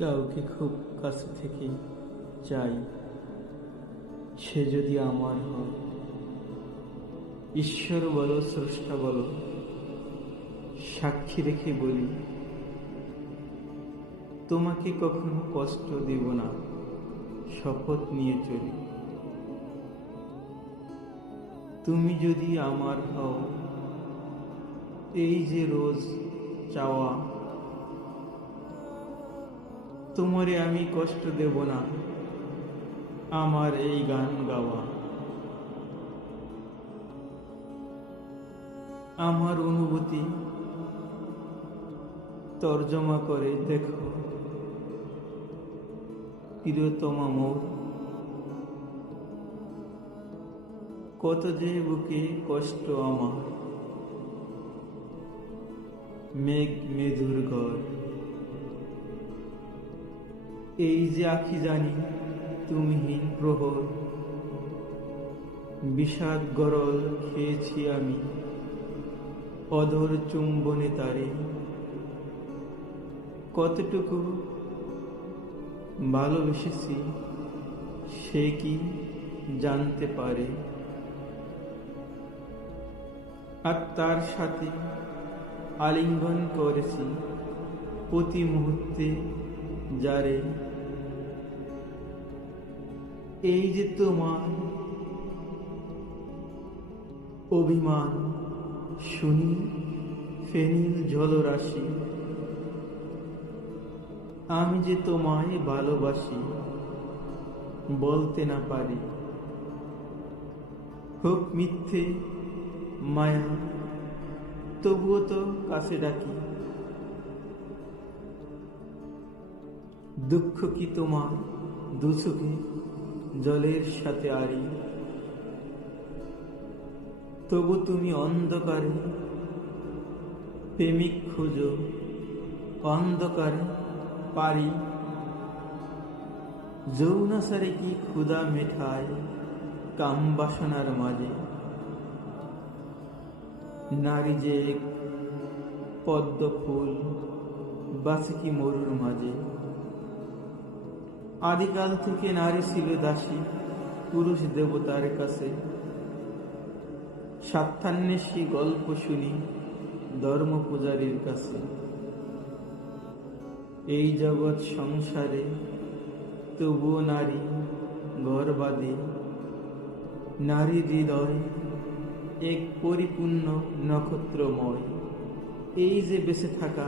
কাউকে খুব কাছে থেকে চাই, সে যদি আমার হয়। ঈশ্বর বলো, স্রষ্টা বলো, সাক্ষী রেখে বলি, তোমাকে কখনো কষ্ট দেব না, শপথ নিয়ে চলি। তুমি যদি আমার হও, এই যে রোজ চাওয়া, তোমারে আমি কষ্ট দেব না, আমার এই গান গাওয়া। আমার অনুভূতি তর্জমা করে দেখো, প্রিয়তমা মোর, কত যে বুকে কষ্ট আমার। মেঘ মেঘুর ঘর, এই যে আখি জানি তুমিহীন প্রহর, বিষাদ গরল খেয়েছি আমি অধর চুম্বনে তারে। কতটুকু ভালোবেসেছি সে কি জানতে পারে, আর তার সাথে আলিঙ্গন করেছি প্রতি মুহূর্তে যারে। এই যে তোমার অভিমান শুনি ফেনিল জলরাশি, আমি যে তোমায় ভালোবাসি বলতে না পারি। হোক মিথ্যে মায়া, তবুও তো কাছে ডাকি। দুঃখ কি তোমার দুচোখে জলের সাথে আড়ি, তবু তুমি অন্ধকারে প্রেমিক খোঁজো, অন্ধকারে পারি। যৌনাসারে কি ক্ষুধা মেঠায় কাম বাসনার মাঝে, নারী যে এক পদ্ম ফুল বাঁচে কি মরুর মাঝে। আদিকাল থেকে নারী ছিল দাসী পুরুষ দেবতার কাছে, স্বার্থান্বেষী গল্প শুনি ধর্ম পূজারীর কাছে। এই জগৎ সংসারে তবুও নারী ঘর বাঁধে, নারীর হৃদয় এক পরিপূর্ণ নক্ষত্রময়। এই যে বেঁচে থাকা